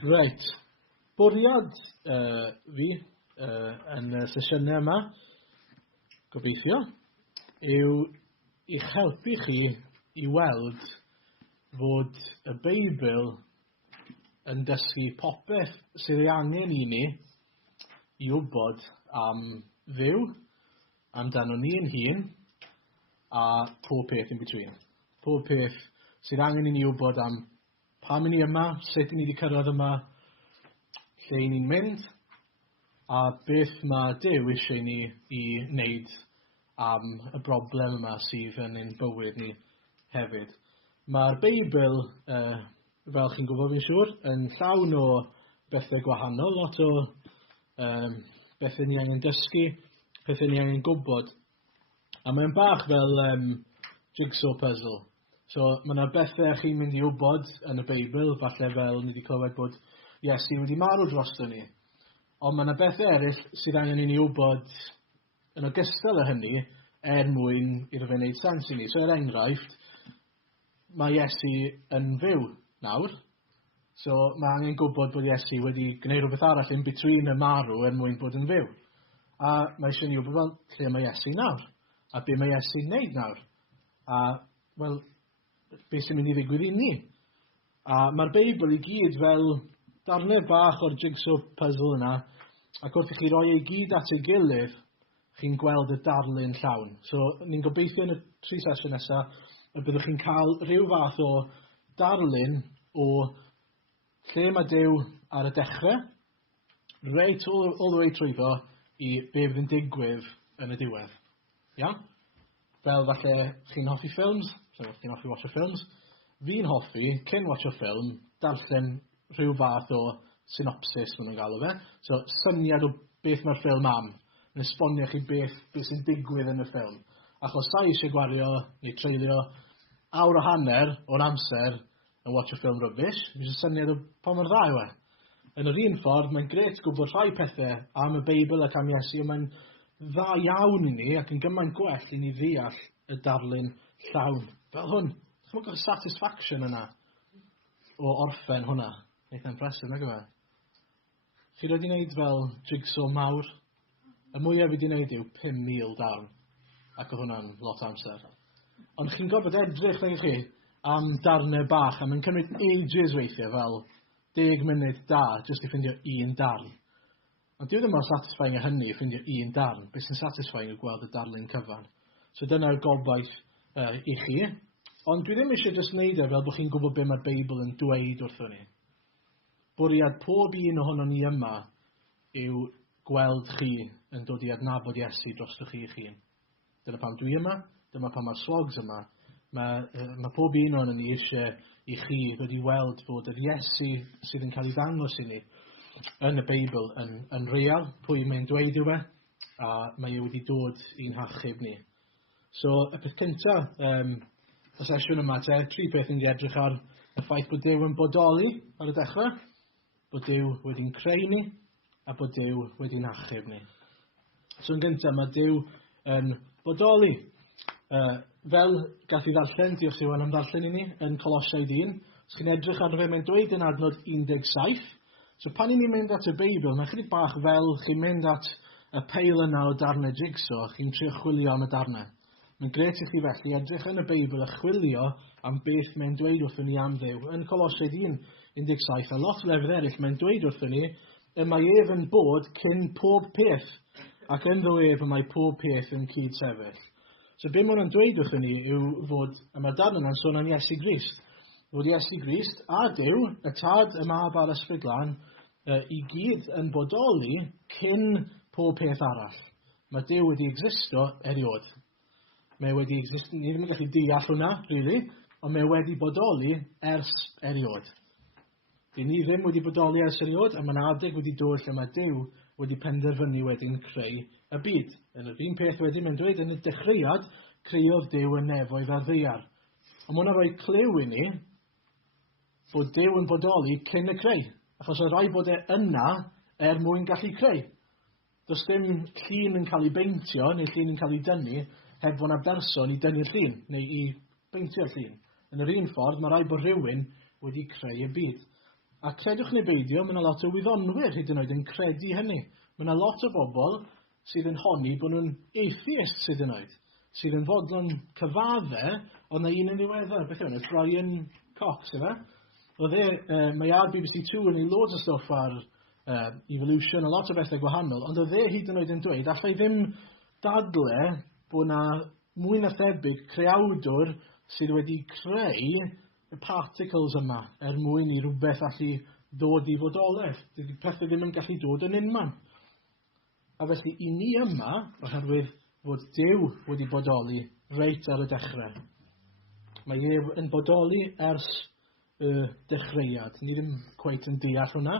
Reit, bwriad fi yn y sesiynau yma, gobeithio, yw i'ch helpu chi i weld fod y Beibl yn dysgu popeth sydd ei angen i ni i wybod am Dduw, amdano ni yn hun, a pob peth in between. Pob peth sydd angen i ni wybod am pam i ni yma, sut i ni wedi cyrraedd yma, lle i ni'n mynd, a beth mae Duw eisiau ni i wneud am y broblem yma sydd yn ein bywyd ni hefyd. Mae'r Beibl, fel chi'n gwybod fi'n siŵr, yn llawn o bethau gwahanol, lot o bethau ni angen dysgu, bethau ni angen gwybod. A mae'n bach fel jigsaw puzzle. So, mae yna bethau chi'n mynd i wybod yn y Beibl, falle fel ni wedi clywed bod Iesu wedi marw drosto ni. Ond mae yna bethau eraill sydd angen i ni wybod yn ogystal â hynny, mwyn iddo fe wneud sens i ni. So, enghraifft, mae Iesu yn fyw nawr. So, mae angen gwybod bod Iesu wedi gwneud rhywbeth arall in between y marw mwyn bod yn fyw. A mae eisiau ni wybod, lle mae Iesu nawr? A be mae Iesu'n wneud nawr? A, wel, beth sy'n mynd i ddigwydd i ni. A mae'r Beibl i gyd fel darnau bach o'r jigsaw puzzle yna, ac wrth i chi roi ei gyd at ei gilydd, chi'n gweld y darlun llawn. So, ni'n gobeithio yn y 3 sesiwn nesaf, y byddwch chi'n cael rhyw fath o darlun o lle mae Duw ar y dechrau, reit all the way trwyddo i be fydd yn digwydd yn y diwedd. Ia? Fel falle chi'n hoffi ffilms, chi'n hoffi watcho ffilms, fi'n hoffi, cyn watcho ffilm, darllen rhyw fath o synopsis, maen nhw'n galw fe. So, syniad o beth mae'r ffilm am, yn esbonio chi beth sy'n digwydd yn y ffilm. Achos sa i eisiau gwario, neu treulio awr o hanner o'n amser yn watcho ffilm rubbish, fi eisiau syniad o pa mor dda yw e. Yn yr un ffordd, mae'n gret gwybod rhai pethau am y Beibl ac am Iesu, mae'n dda iawn i ni ac yn gymaint gwell i ni ddeall y darlun llawn. Fel hwn, chi'n cael satisfaction yna o orffen hwnna. Eitha impressive, nag yw e? Chi wedi wneud fel jigsaw mawr? Y mwyaf fi wedi wneud yw 5,000 darn, ac o hwnna'n lot o amser. Ond chi'n gofod edrych neu chi am darnau bach, a mae'n cymryd ages weithiau fel 10 munud da, jyst i ffindio un darn. Ond dyw ddim mor satisfying a hynny i ffindio un darn, beth sy'n satisfying yw gweld y darlun cyfan. So dyna'r gobaith i chi. Ond dwi ddim eisiau jyst wneud fel bod chi'n gwybod be mae'r Beibl yn dweud wrtho ni. Bwriad pob un ohono ni yma yw gweld chi yn dod i adnabod Iesu drosto chi eich hun. Dyna pam dwi yma, dyma pam mae'r slogs yma. Mae pob un ohono ni eisiau i chi ddod i weld fod yr Iesu sydd yn cael ei ddangos i ni yn y Beibl yn real, pwy mae'n dweud yw e, a mae wedi dod i'n hachub ni. So, y peth cyntaf, y sesiwn yma, 3 peth yn edrych ar y ffaith bod Duw yn bodoli ar y dechrau, bod Duw wedi'n creu ni, a bod Duw wedi'n achub ni. So, yn gyntaf, mae Duw yn bodoli. Fel gath i ddarllen, diolch Iwan am ddarllen i ni, yn Colosiaid 1. Os chi'n edrych ar fe, mae'n dweud yn adnod 17. So, pan i ni'n mynd at y Beibl, mae'n chydig bach fel chi'n mynd at y peil yna o darnau jigsaw, chi'n trio chwilio am y darnau. Mae'n gret i chi felly edrych yn y Beibl a chwilio am beth mae'n dweud wrthyn ni am Dduw. Yn Colosiaid 1:17, a lot o lefydd eraill, mae'n dweud wrthyn ni, y mae ef yn bod cyn pob peth, ac ynddo ef y mae pob peth yn cyd sefyll. So be mae'n dweud wrthyn ni yw fod, y mae darn yna'n sôn am Iesu Grist. Fod Iesu Grist a Duw, y tad, y mab a'r ysbryd glân, i gyd yn bodoli cyn pob peth arall. Mae Duw wedi existo eriod. Mae wedi existo, ni ddim yn gallu deall hwnna, really, ond mae wedi bodoli ers eriod. Di ni ddim wedi bodoli ers eriod, a mae'n adeg wedi dod lle mae Duw wedi penderfynu wedi'n creu y byd. Yn yr un peth wedi, mae'n dweud yn y dechreuad, creuodd Duw y nefoedd a ddaear. Ond mae hwnna rhoi cliw i ni bod Duw yn bodoli cyn y creu. Achos oedd rhaid bod yna mwyn gallu creu. Does dim llun yn cael ei beintio, neu llun yn cael ei dynnu, heb fod yna berson i dynnu'r llun, neu i beintio'r llun. Yn yr un ffordd, mae rhaid bod rhywun wedi creu y byd. A credwch neu beidio, mae yna lot o wyddonwyr hyd yn oed yn credu hynny. Mae yna lot o bobl sydd yn honni bod nhw'n atheist sydd yn oed, sydd yn fodlon cyfaddau, ond na un yn ddiweddar, beth yw'n Brian Cox, efe? Mae ar BBC 2 yn ei loads o stwff ar evolution, a lot o bethau gwahanol, ond oedd hyd yn oed yn dweud, allai ddim dadle bod na mwy na thebyg creawdwr sydd wedi creu y particles yma mwyn i rhywbeth allu dod i fodolaeth. Dydy pethau ddim yn gallu dod yn unman. A felly i ni yma, oherwydd fod Duw wedi bodoli reit ar y dechrau. Mae ef yn bodoli ers y dechreuad. Ni ddim cweit yn deall hwnna,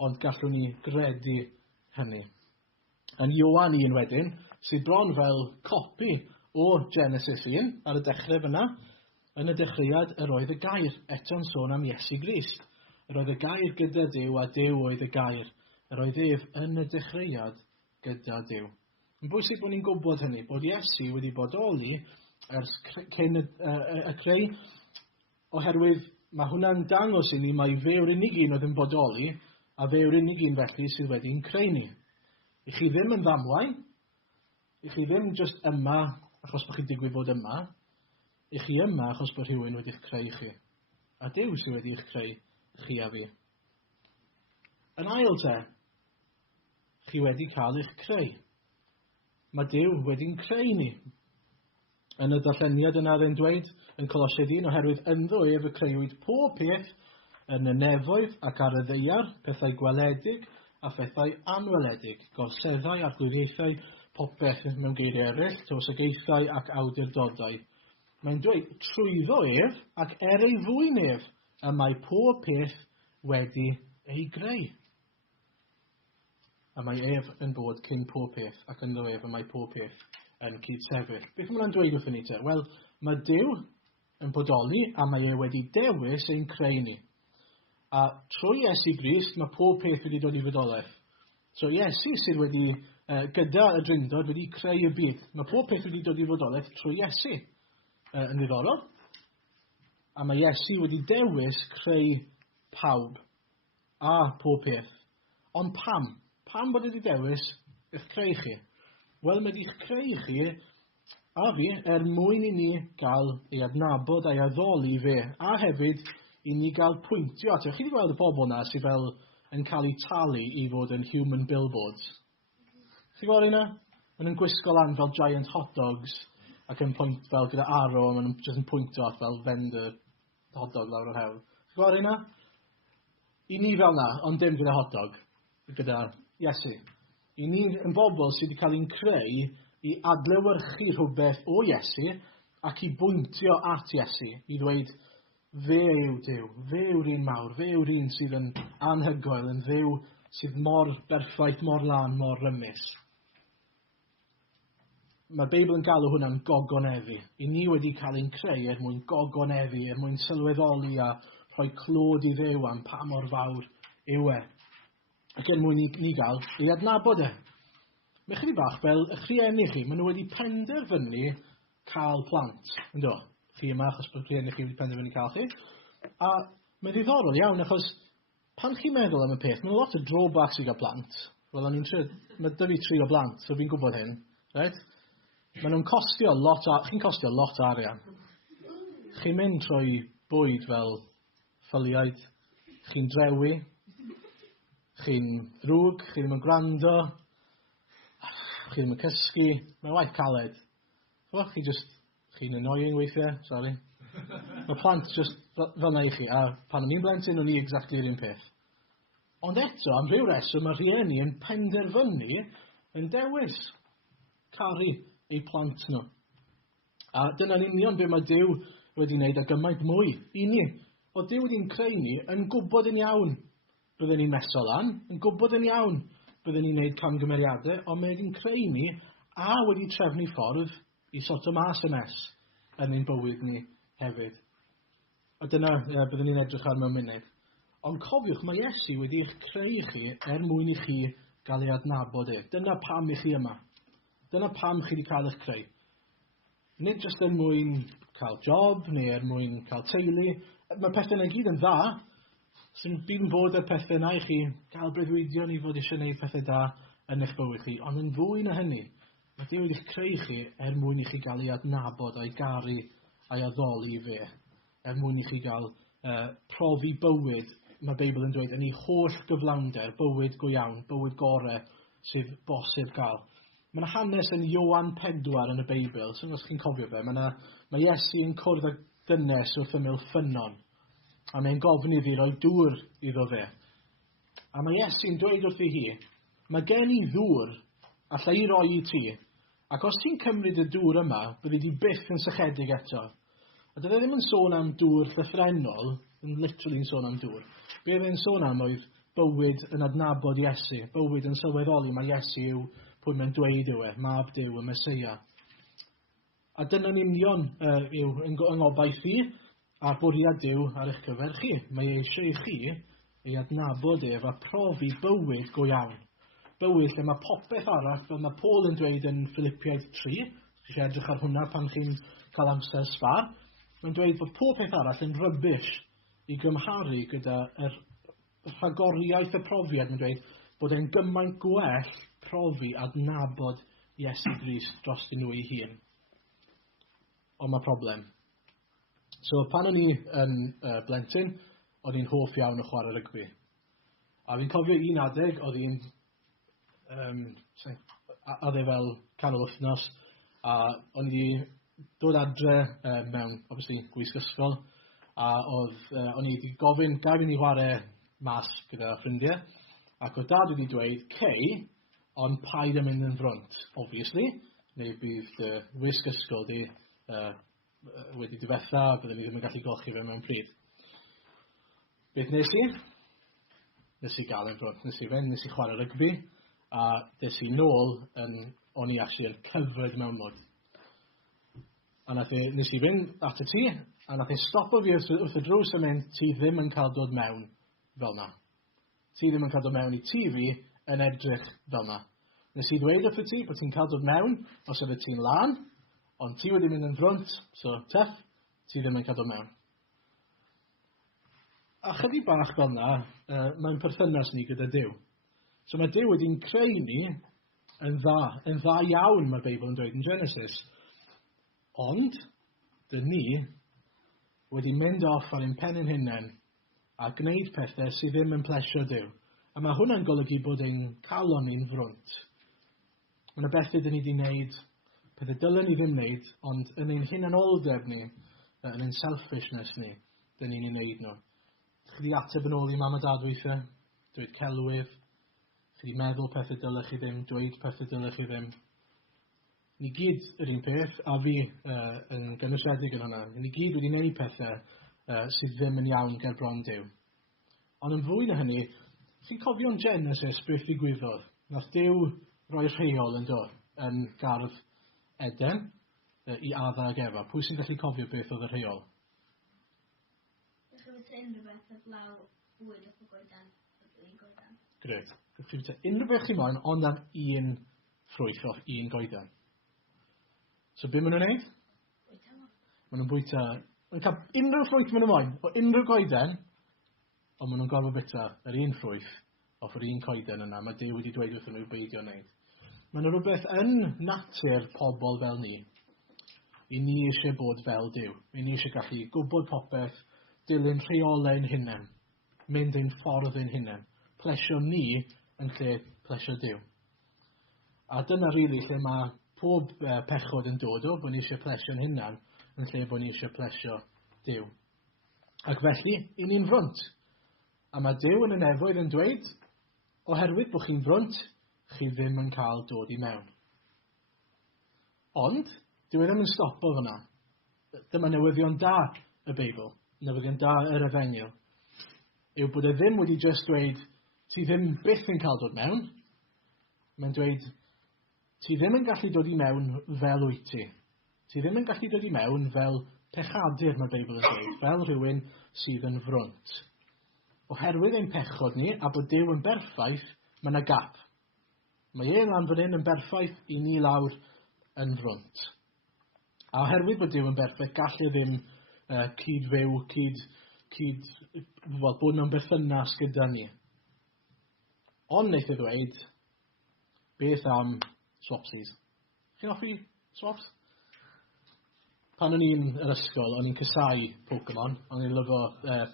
ond gallwn ni gredu hynny. Yn Ioan 1 wedyn, sydd bron fel copi o Genesis 1 ar y dechrau fyna, yn y dechreuad yr oedd y gair, eto'n sôn am Iesu Grist. Yr oedd y gair gyda Duw a Duw oedd y gair. Yr oedd ef yn y dechreuad gyda Duw. Yn bwysig bod ni'n gwybod hynny, bod Iesu wedi bodoli ers cyn y creu, oherwydd mae hwnna'n dangos i ni mae fe yw'r unig un oedd yn bodoli, a fe yw'r unig un felly sydd wedi'n creu ni. I chi ddim yn ddamwain, i chi ddim just yma achos bod chi'n digwydd bod yma, i chi yma achos bod rhywun wedi'ch creu chi. A Duw sydd wedi'ch creu chi a fi. Yn ail te, chi wedi cael eich creu. Mae Duw wedi'n creu ni. Yn y darlleniad yna yn dweud, yn Colosiad 1, oherwydd ynddo ef y creuwyd pob peth yn y nefoedd ac ar y ddeiar, pethau gweledig a phethau anweledig, gorseddau, arglwyddiaethau, popeth mewn geiriau eraill, tywysogaethau ac awdurdodau. Mae'n dweud trwyddo ef ac ei fwyn ef y mae pob peth wedi ei greu. A mae ef yn bod cyn pob peth, ac ynddo ef y mae pob peth yn cyd-sefyll. Beth mae'n dweud wrthyn ni te? Wel, mae Duw yn bodoli, a mae e wedi dewis ein creu ni. A trwy Iesu Grist, mae pob peth wedi dod i fodolaeth. So Iesu sydd wedi, gyda y drindod, wedi creu y byd. Mae pob peth wedi dod i fodolaeth trwy Iesu. Yn ddiddorol. A mae Iesu wedi dewis creu pawb. A pob peth. Ond pam? Pam bod wedi dewis eich creu chi? Wel, mae wedi'ch creu chi a fi mwyn i ni gael ei adnabod a'i addoli fe, a hefyd i ni gael pwyntio at. Chi wedi gweld y bobl yna sydd fel yn cael eu talu i fod yn human billboards? Chi gweld yna? Maen nhw'n gwisgo lan fel giant hot dogs ac yn pwynt fel gyda Aron, maen nhw'n just yn pwyntio at fel vendor hot dog lawr o'r hewl. Chi gweld yna? I ni fel na, ond dim gyda hot dog, gyda Iesu. I ni yn bobl sydd wedi cael ein creu i adlewyrchu rhywbeth o Iesu ac i bwyntio at Iesu. I ddweud, fe yw Duw, fe yw'r un mawr, fe yw'r un sydd yn anhygoel, yn dduw sydd mor berffaith, mor lan, mor rymus. Mae Beibl yn galw hwnna'n gogonefu. I ni wedi cael ein creu mwyn gogonefu, mwyn sylweddoli a rhoi clod i ddew am pa mor fawr yw e. Ac mwyn ni gael ei adnabod e. Mae chydig bach fel y rhieni chi, maen nhw wedi penderfynu cael plant. Ynddo? Chi yma achos bod rhieni chi wedi penderfynu cael chi. A mae'n ddiddorol iawn achos pan chi'n meddwl am y peth, mae'n lot o drawbacks i gael plant. Wel, mae dy fi 3 o blant, so fi'n gwybod hyn. Right? Maen nhw'n costio lot, chi'n costio lot o arian. Chi'n mynd trwy bwyd fel ffyliaid, chi'n drewi, chi'n ddrwg, chi ddim yn gwrando, chi ddim yn cysgu, mae'n waith caled. Chi'n annoying weithiau, sorry. Mae plant just fel na i chi, a pan o'n i'n blentyn o'n i exactly yr un peth. Ond eto, am rhyw reswm, mae rhieni yn penderfynu yn dewis caru eu plant nhw. A dyna'n union be mae Duw wedi wneud a gymaint mwy i ni. O Duw wedi'n creu ni yn gwybod yn iawn byddwn ni'n meso lan, yn gwybod yn iawn byddwn ni'n gwneud camgymeriadau, ond mae wedi'n creu ni a wedi trefnu ffordd i sorto mas y mes yn ein bywyd ni hefyd. A dyna byddwn ni'n edrych ar mewn munud. Ond cofiwch, mae Iesu wedi eich creu chi mwyn i chi gael ei adnabod e. Dyna pam i chi yma. Dyna pam chi wedi cael eich creu. Nid jyst mwyn cael job, neu mwyn cael teulu. Mae pethau yna gyd yn dda, Sy'n byd yn bod y pethau yna i chi gael breuddwydion i fod eisiau gwneud pethau da yn eich bywyd chi, ond yn fwy na hynny, mae Duw wedi'ch creu chi mwyn i chi gael ei adnabod a'i garu a'i addoli i fe, mwyn i chi gael profi bywyd, mae Beibl yn dweud, yn ei holl gyflawnder, bywyd go iawn, bywyd gore sydd bosib gael. Mae yna hanes yn Ioan 4 yn y Beibl, sy'n os chi'n cofio fe, mae Iesu yn cwrdd â dynes wrth ymyl ffynnon, a mae'n gofyn iddi roi dŵr iddo fe. A mae Iesu'n dweud wrthi hi, mae gen i ddŵr allai i roi i ti, ac os ti'n cymryd y dŵr yma, byddi di byth yn sychedig eto. A dydde ddim yn sôn am dŵr llythrenol, yn literally'n sôn am dŵr. Be oedd e'n sôn am oedd bywyd yn adnabod Iesu, bywyd yn sylweddoli mae Iesu yw pwy mae'n dweud yw e, mab Duw, y Meseia. A dyna'n union yw yng ngobaith i, a'r bwriad Duw ar eich cyfer chi. Mae eisiau i chi ei adnabod ef a profi bywyd go iawn. Bywyd lle mae popeth arall, fel mae Paul yn dweud yn Philippiaid 3, chi'n edrych ar hwnna pan chi'n cael amser sbar, mae'n dweud bod pob peth arall yn rybys i gymharu gyda rhagoriaeth y profiad. Mae'n dweud bod e'n gymaint gwell profi adnabod Iesu Grist dros nhw ei hun. Ond mae problem. So pan o'n i yn blentyn, o'n i'n hoff iawn o chwarae rygbi. A fi'n cofio un adeg, oedd e fel canol wythnos, a o'n i dod adre mewn, obviously, gwisg ysgol, a o'n i wedi gofyn, gai fynd i chwarae mas gyda ffrindiau, ac oedd dad wedi dweud, cei, ond paid yn mynd yn front, obviously, neu bydd wisg ysgol di wedi difetha, a byddwn i ddim yn gallu golchi fe mewn pryd. Beth nes i? Nes i gael yn front, nes i chwarae rygbi, a nes i nôl o'n i actually yn cyfred mewn mod. A nes i fynd at y tŷ, a nath e stopo fi wrth y drws a mynd, ti ddim yn cael dod mewn fel na. Ti ddim yn cael dod mewn i tŷ fi yn edrych fel na. Nes i ddweud wrth y ti bod ti'n cael dod mewn os ydy ti'n lan, ond ti wedi mynd yn front, so teff, ti ddim yn cael dod mewn. A chydig bach fel na, mae'n perthynas ni gyda Duw. So mae Duw wedi'n creu ni yn dda iawn, mae'r Beibl yn dweud yn Genesis. Ond, dyn ni wedi mynd off ar ein pen ein hunain a gwneud pethau sydd ddim yn plesio Duw. A mae hwnna'n golygu bod ein calon ni'n front. Mae yna bethau dyn ni wedi gwneud, pethau dylen ni ddim wneud, ond yn ein hunanoldeb ni, yn ein selfishness ni, dyn ni'n ei wneud nhw. Chi wedi ateb yn ôl i mam a dad weithiau, dweud celwydd, chi wedi meddwl pethau dylech chi ddim, dweud pethau dylech chi ddim. Ni gyd yr un peth, a fi yn gynnwysedig yn hwnna. Ni gyd wedi gwneud pethau sydd ddim yn iawn ger bron Duw. Ond yn fwy na hynny, chi'n cofio'n Genesis beth ddigwyddodd? Nath Duw roi rheol yn dod yn gardd Eden i adda ag Efa. Pwy sy'n gallu cofio beth oedd y rheol? Ydych chi'n bwyta unrhyw beth o blaw bwyd o goeden? Gret. Ydych chi'n bwyta unrhyw beth chi moyn, ond am un ffrwyth o un goeden. So be maen nhw'n neud? Bwyta fo. Maen nhw'n bwyta... Maen cael unrhyw ffrwyth maen nhw'n moyn, o unrhyw goeden, ond maen nhw'n gorfod bwyta yr un ffrwyth off yr un coeden yna. Mae Duw wedi dweud wrthyn nhw beidio wneud. Mae yna rhywbeth yn natur pobl fel ni. I ni eisiau bod fel Duw. I ni eisiau gallu gwybod popeth, dilyn rheolau ein hunain, mynd ein ffordd ein hunain, plesio ni yn lle plesio Duw. A dyna rili lle mae pob pechod yn dod o, bod ni eisiau plesio'n hunain, yn lle bod ni eisiau plesio Duw. Ac felly, i ni'n front. A mae Duw yn y nefoedd yn dweud, oherwydd bod chi'n front, chi ddim yn cael dod i mewn. Ond, dyw e ddim yn stopo fyna. Dyma newyddion da y Beibl, newyddion da yr Efengil. Yw bod e ddim wedi just dweud, ti ddim byth yn cael dod mewn. Mae'n dweud, ti ddim yn gallu dod i mewn fel wyt ti. Ti ddim yn gallu dod i mewn fel pechadur, mae'r Beibl yn dweud, fel rhywun sydd yn front. Oherwydd ein pechod ni, a bod Duw yn berffaith, mae yna gap. Mae ein lan fan hyn yn berffaith i ni lawr yn front. A oherwydd bod Duw yn berffaith, gall e ddim cyd-fyw, bod nhw'n berthynas gyda ni. Ond wneud i ddweud, beth am swapsies? Chi'n hoffi swaps? Pan o'n i'n yr ysgol, o'n i'n cysau Pokemon, o'n i'n lyfo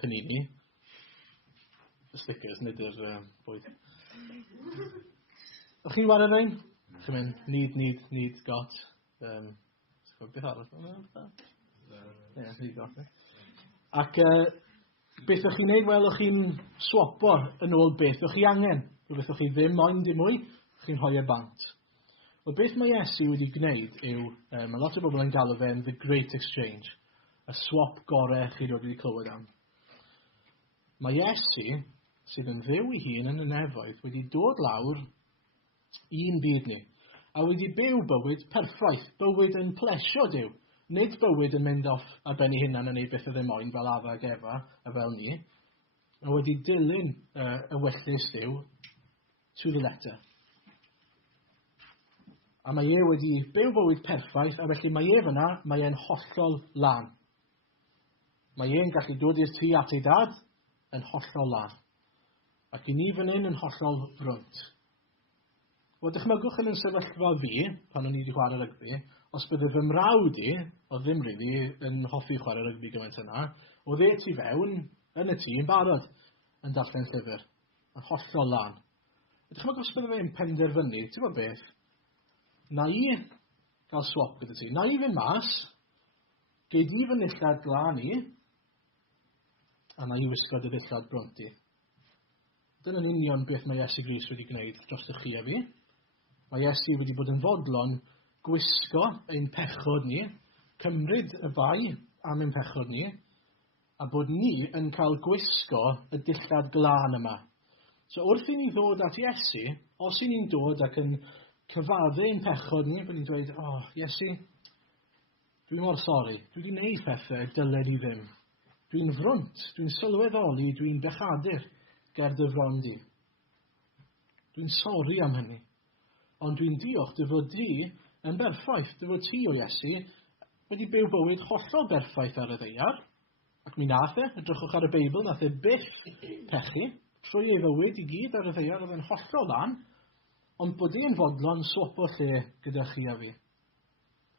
Panini. Y stickers, nid yr bwyd. O'ch chi'n wario rhain? Chi'n mynd, need, got. Beth arall? Need, got. Ac beth o'ch chi'n neud? Wel, o'ch chi'n swapo yn ôl beth o'ch chi angen. Beth o'ch chi ddim moyn dim mwy, o'ch chi'n hoi bant. Wel, beth mae Iesu wedi gwneud yw, mae lot o bobl yn galw fe'n The Great Exchange, y swap gorau chi wedi clywed am. Mae Iesu, sydd yn dduw ei hun yn y nefoedd, wedi dod lawr un byd ni, a wedi byw bywyd perffaith, bywyd yn plesio Duw, nid bywyd yn mynd off ar ben ei hunan yn ei beth o ddim moyn fel Adda ac Efa, a fel ni, a wedi dilyn y wellus Duw to the letter. A mae e wedi byw bywyd perffaith, a felly mae e fyna, mae e'n hollol lan. Mae e'n gallu dod i'r tŷ at ei dad yn hollol lan. Ac i ni fan hyn yn hollol frwnt. Wel, dychmygwch yn sefyllfa fi, pan o'n i wedi chwarae rygbi, os bydde fy mrawd i, o ddim rili yn hoffi chwarae rygbi gymaint yna, o dde tu fewn yn y tŷ yn barod yn darllen llyfr, yn hollol lan. Dychmygwch os bydde fe'n penderfynu, ti'n gwybod beth? Na i gael swap gyda ti. Na i fynd mas, geid i fy nillad glân i, a na i wisgo dy ddillad bront i. Dyna'n union beth mae Iesu Grist wedi gwneud dros y chi a fi. Mae Iesu wedi bod yn fodlon gwisgo ein pechod ni, cymryd y bai am ein pechod ni, a bod ni yn cael gwisgo y dillad glân yma. So wrth i ni ddod at Iesu, os i ni'n dod ac yn cyfaddu ein pechod ni, bod ni'n dweud, Iesu, dwi'n mor sori, dwi wedi gwneud pethau dyled i ddim. Dwi'n frwnt, dwi'n sylweddoli, dwi'n bechadur ger dy fron di. Dwi'n sori am hynny. Ond dwi'n diolch dy fod di yn berffaith, dy fod ti o Iesu wedi byw bywyd hollol berffaith ar y ddeiar, ac mi nath e, edrychwch ar y Beibl, nath e byth pechu, trwy ei fywyd i gyd ar y ddeiar, oedd e'n hollol lan, ond bod e'n fodlon swapo lle gyda chi a fi.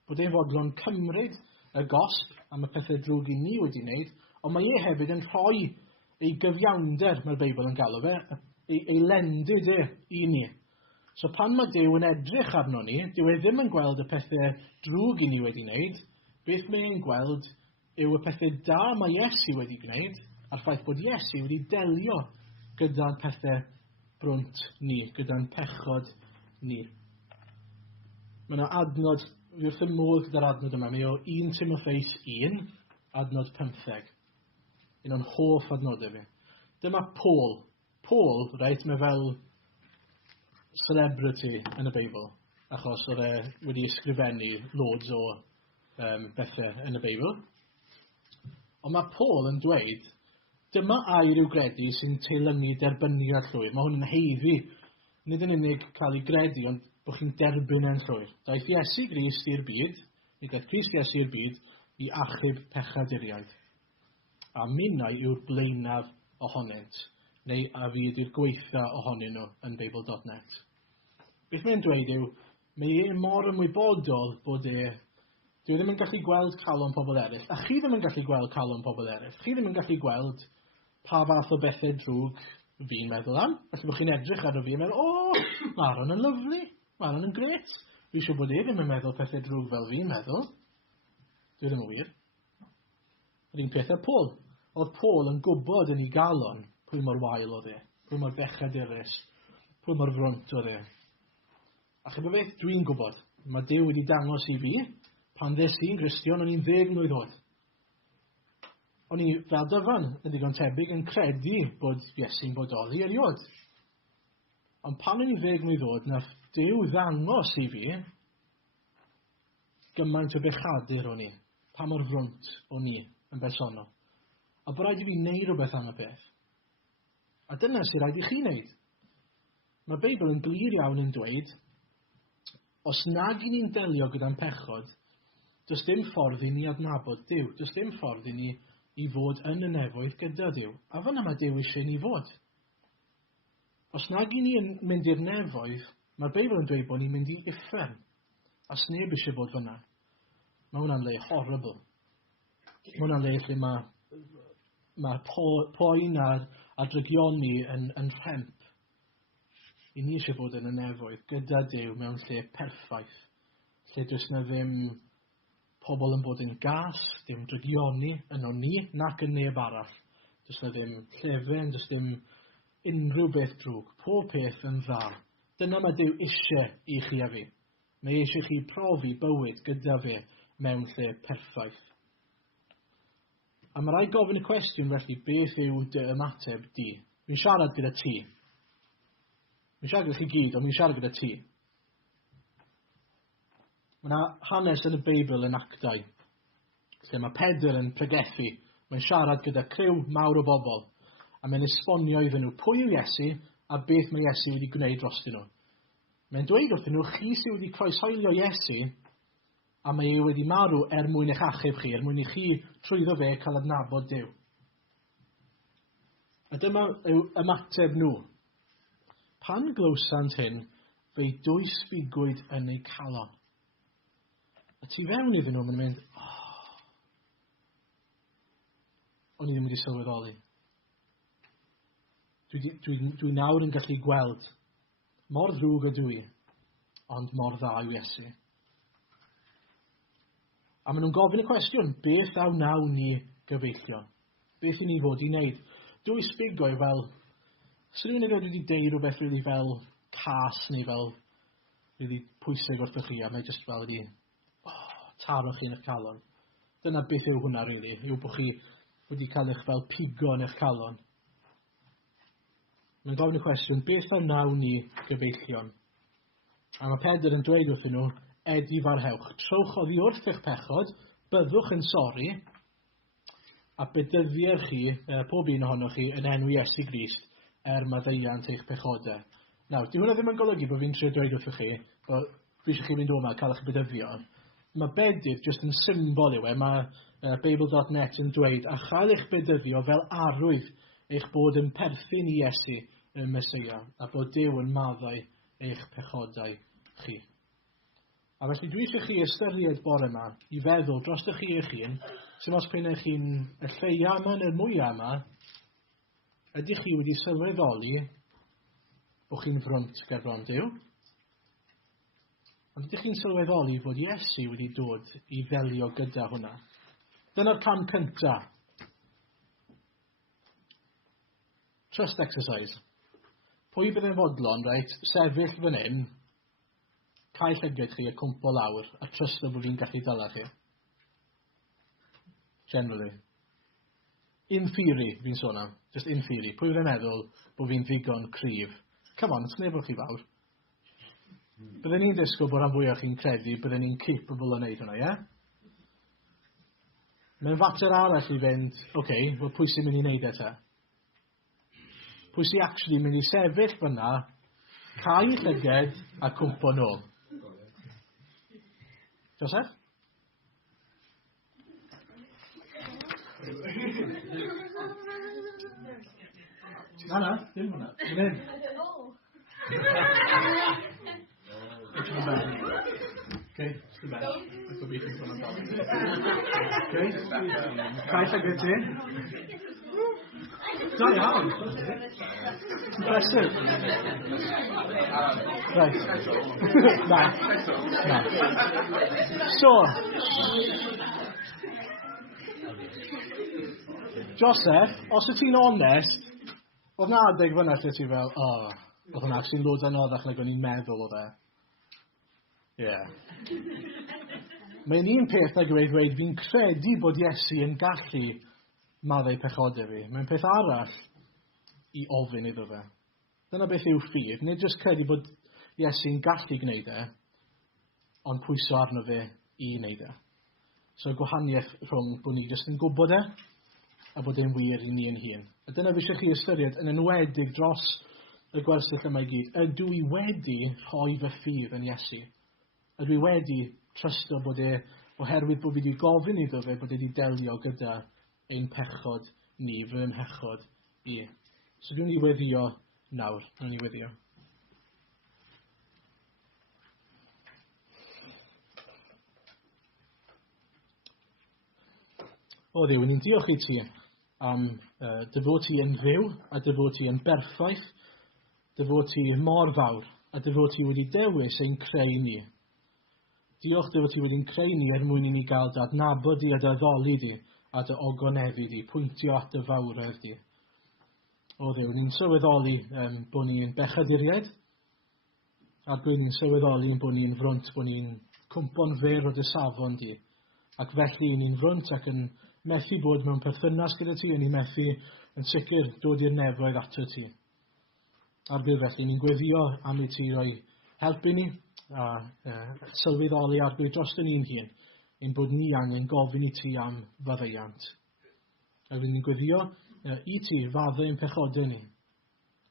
Bod e'n fodlon cymryd y gosb am y pethau drwg i ni wedi wneud, ond mae e hefyd yn rhoi ei gyfiawnder, mae'r Beibl yn galw fe, ei lendyd i ni. So pan mae Duw yn edrych arno ni, Duw e ddim yn gweld y pethau drwg i ni wedi wneud, beth mae'n gweld yw y pethau da mae Iesu wedi gwneud, a'r ffaith bod Iesu wedi delio gyda'r pethau brwnt ni, gyda'n pechod ni. Mae yna adnod, fi wrth y modd gyda'r adnod yma, mae o 1 Timotheus 1, adnod 15. Un o'n hoff adnodau fi. Dyma Paul. Paul, reit, mae fel celebrity yn y Beibl, achos oedd e wedi ysgrifennu loads o bethau yn y Beibl. Ond mae Paul yn dweud, dyma air i'w gredu sy'n teilyngu derbyniad llwyr. Mae hwn yn heiddi, nid yn unig cael ei gredu, ond bod chi'n derbyn e'n llwyr. Daeth Iesu Grist i'r byd, neu daeth Crist Iesu i'r byd, i achub pechaduriaid. A minnau yw'r blaenaf ohonynt, neu a fydd yw'r gweitha ohonyn nhw yn Beibl.net. Beth mae'n dweud yw, mae e mor ymwybodol bod dwi ddim yn gallu gweld calon pobl eraill, a chi ddim yn gallu gweld calon pobl eraill. Chi ddim yn gallu gweld pa fath o bethau drwg fi'n meddwl am. Felly bod chi'n edrych ar o fi a meddwl, mae Aron yn lyflu, mae Aron yn gret. Fi eisiau bod ddim yn meddwl pethau drwg fel fi'n meddwl. Dwi ddim yn wir. Yr un pethau Paul. Oedd Paul yn gwybod yn ei galon pwy mor wael oedd e, pwy mor bechadurus, pwy mor frwnt oedd e. A chyfo beth dwi'n gwybod, mae Duw wedi dangos i fi, pan ddes i'n Gristion, o'n i'n 10 mlwydd oed. O'n i fel dyfan yn ddigon tebyg yn credu bod Iesu'n bodoli eriod. Ond pan o'n i'n 10 mlwydd oed, nath Duw ddangos i fi gymaint o bechadur o'n i, pa mor frwnt o'n i yn bersonol. A bod rhaid i fi wneud rhywbeth am y peth. A dyna sy'n rhaid i chi wneud. Mae Beibl yn glir iawn yn dweud, os nag i ni'n delio gyda'n pechod, does dim ffordd i ni adnabod Duw. Does dim ffordd i ni i fod yn y nefoedd gyda Dyw. A fyna mae Dyw eisiau ni fod. Os nag i ni yn mynd i'r nefoedd, mae'r Beibl yn dweud bod ni'n mynd i uffern. A sneb eisiau bod fyna. Mae hwnna'n le horrible. Mae hwnna'n le lle mae poen a drygioni yn rhemp. I ni eisiau bod yn y nefoedd gyda Dyw mewn lle perffaith. Lle does na ddim pobl yn bod yn gas, dim drygioni yno ni nac yn neb arall. Does na ddim llefen, does ddim unrhyw beth drwg. Pob peth yn dda. Dyna mae Dyw eisiau i chi a fi. Mae eisiau chi profi bywyd gyda fe mewn lle perffaith. A mae rai gofyn y cwestiwn felly, beth yw dy ymateb di? Fi'n siarad gyda ti. Fi'n siarad gyda chi gyd, ond fi'n siarad gyda ti. Mae yna hanes yn y Beibl yn Actau, lle mae Pedr yn pregethu. Mae'n siarad gyda criw mawr o bobl, a mae'n esbonio iddyn nhw pwy yw Iesu a beth mae Iesu wedi gwneud drostyn nhw. Mae'n dweud wrthyn nhw, chi sydd wedi croeshoelio Iesu, a mae ei wedi marw mwyn eich achub chi, mwyn i chi trwyddo fe cael adnabod Dyw. A dyma yw ymateb nhw. Pan glywsant hyn, fe'i dwys figwyd yn ei calon. A tu fewn iddyn nhw, mae'n mynd, o'n i ddim wedi sylweddoli. Dwi nawr yn gallu gweld mor ddrwg ydw i, ond mor dda yw Iesu. A maen nhw'n gofyn y cwestiwn, beth aw naw ni gyfeillion? Beth i ni fod i wneud? Dwys bigoi fel, sy'n rhywun wedi deud rhywbeth rili fel cas neu fel rili pwysig wrthych chi, a mae jyst fel wedi taro chi yn eich calon. Dyna beth yw hwnna rili, yw bod chi wedi cael eich fel pigo yn eich calon. Mae'n gofyn y cwestiwn, beth aw naw ni gyfeillion? A mae Pedr yn dweud wrthyn nhw, edi farhewch, trowch oddi wrth eich pechod, byddwch yn sori, a bydyddier chi, pob un ohonoch chi, yn enw Iesu Grist, maddeiant eich pechodau. Nawr, di hwnna ddim yn golygu bod fi'n trio dweud wrthych chi, bod fi eisiau chi fynd o'ma cael eich bydyddio. Mae bedydd jyst yn symbol yw e, mae Bible.net yn dweud, a chael eich bydyddio fel arwydd eich bod yn perthyn i Iesu y Meseia, a bod Dyw yn maddau eich pechodau chi. A felly dwi eisiau chi ystyried bore yma i feddwl dros chi eich hun, sy'n os pyn eich hun y lleia yma neu'r mwyaf yma, ydych chi wedi sylweddoli bod chi'n frwnt ger bron Dyw? Ond ydych chi'n sylweddoli bod Iesu wedi dod i ddelio gyda hwnna? Dyna'r cam cynta. Trust exercise. Pwy bydd yn fodlon, reit, sefyll fan hyn, cael llygad chi a cwmpo lawr, a trysto bod fi'n gallu dala chi. Generally. In theory, fi'n sôn am. Just in theory. Pwy bydd yn meddwl bod fi'n ddigon cryf? Come on, sneb o'ch chi fawr. Byddwn ni'n disgwyl bod rhan fwyaf chi'n credu, byddwn ni'n capable o wneud hwnna, ie? Mae'n fater arall i fynd, well, pwy sy'n mynd i wneud eto? Pwy sy'n actually mynd i sefyll fyna, cael llygad a cwmpo nôl? Joseph? Na, dim hwnna. Dim. Okay, dim beth. Ydw gobeithio bod yn dal. Okay, cael llygad ti? Da iawn. Impressive. Right. Na. So, Joseph, os wyt ti'n onest, oedd na adeg fyna lle ti fel, oedd hwnna sy'n lwyd anoddach nag o'n i'n meddwl o fe. Mae'n un peth na dweud, fi'n credu bod Iesu yn gallu maddau pechodau fi. Mae'n peth arall i ofyn iddo fe. Dyna beth yw ffydd. Nid jyst credu bod Iesu'n gallu gwneud e, ond pwyso arno fe i wneud e. So gwahaniaeth rhwng bod ni jyst yn gwybod e, a bod e'n wir i ni yn hun. A dyna fi eisiau chi ystyried yn enwedig dros y gwersyll yma i gyd. Ydw i wedi rhoi fy ffydd yn Iesu? Ydw i wedi trysto bod e, oherwydd bod fi wedi gofyn iddo fe, bod e wedi delio gyda ein pechod ni, fy mhechod i. So dwi'n ni weddio nawr. Dwi'n ni weddio. O Dduw, ni'n diolch i ti am dy fod ti yn fyw a dy fod ti yn berffaith, dy fod ti mor fawr a dy fod ti wedi dewis ein creu ni. Diolch dy fod ti wedi'n creu ni mwyn i ni gael dy adnabod di a dy addoli di a dy ogoneddu di, pwyntio at dy fawredd di. O Dduw, ni'n sylweddoli bod ni'n bechaduriaid, a ni'n sylweddoli bod ni'n frwnt, bod ni'n cwmpo'n fer o dy safon di, ac felly ni'n frwnt ac yn methu bod mewn perthynas gyda ti, a ni'n methu yn sicr dod i'r nefoedd ato ti. Ar gyfer felly, ni'n gweddio am i ti roi helpu ni, a sylweddoli ar gyfer dros ni'n hun, ein bod ni angen gofyn i ti am faddeuant. A ni'n gweddio i ti fadde ein pechodau ni,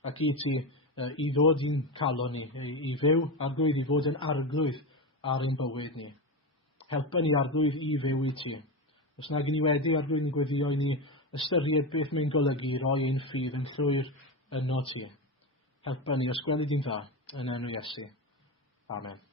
ac i ti i ddod i'n calon ni, i fyw arglwydd, i fod yn arglwydd ar ein bywyd ni. Helpa ni arglwydd i fyw i ti. Os nag ni wedi arglwydd ni gweddio i ni ystyried beth mae'n golygu roi ein ffydd yn llwyr yno ti. Helpa ni os gweli di'n dda yn enw Iesu. Amen.